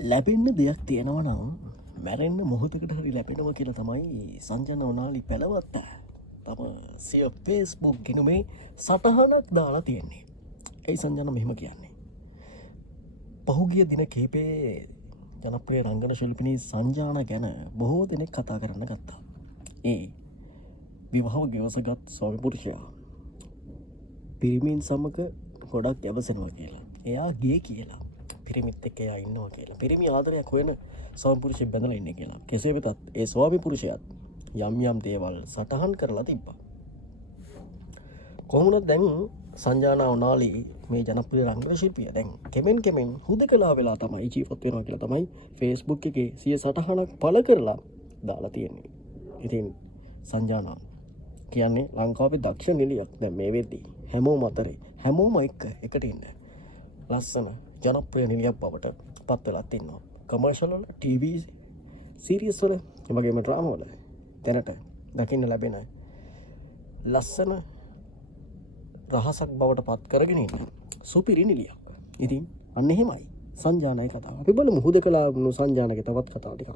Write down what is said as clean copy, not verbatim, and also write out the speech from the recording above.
ලැබෙන්න දෙයක් තියෙනවා නම් මැරෙන්න මොහොතකට හරි ලැබෙනවා කියලා තමයි සංජන ඕනාලි පැලවත්ත තම සිය ෆේස්බුක් ගිනුමේ සටහනක් දාලා තියෙන්නේ. ඇයි සංජන මෙහෙම කියන්නේ? පහුගිය දින කිහිපේ ජනප්‍රිය රංගන ශිල්පිනී සංජාන ගැන බොහෝ දෙනෙක් කතා කරන්න ගත්තා. ඒ විවාහව ගෙවසගත් ස්වාමි පුරුෂයා පිරිමින් සමග ගොඩක් යවසෙනවා කියලා. එයා ගියේ කියලා. පිරිමිත් එක්ක එයා ඉන්නවා කියලා. පිරිමි ආදරයක් හොයන ස්වාමි පුරුෂයෙක් බැඳලා ඉන්නේ කියලා. කෙසේ වෙතත් ඒ ස්වාමි පුරුෂයාත් යම් යම් දේවල් සටහන් කරලා තිබ්බා. කොහොමද දැන් සංජානා ඕනාලි මේ ජනප්‍රිය රංගන ශිල්පියා දැන් කෙමෙන් හුදකලා වෙලා තමයි ජීවත් වෙනවා කියලා තමයි Facebook එකේ සිය සටහනක් පළ කරලා දාලා තියෙන්නේ. ඉතින් සංජානා කියන්නේ ලංකාවේ දක්ෂ නිලියක්. දැන් මේ වෙද්දී හැමෝම අතරේ හැමෝම එකට ඉන්න ලස්සන ජනප්‍රිය නිලියක් බවට පත් වෙලා තින්නවා. කමර්ෂල් වල, ටීවී සීරීස් වල, ඒ වගේම ඩ්‍රාමා වල දැනට දකින්න ලැබෙන ලස්සන රහසක් බවට පත් කරගෙන ඉන්න සුපිරි නිලියක්. ඉතින් අන්න එහෙමයි සංජානයි කතාව. අපි බලමු හුදකලා සංජානගේ තවත් කතා ටිකක්.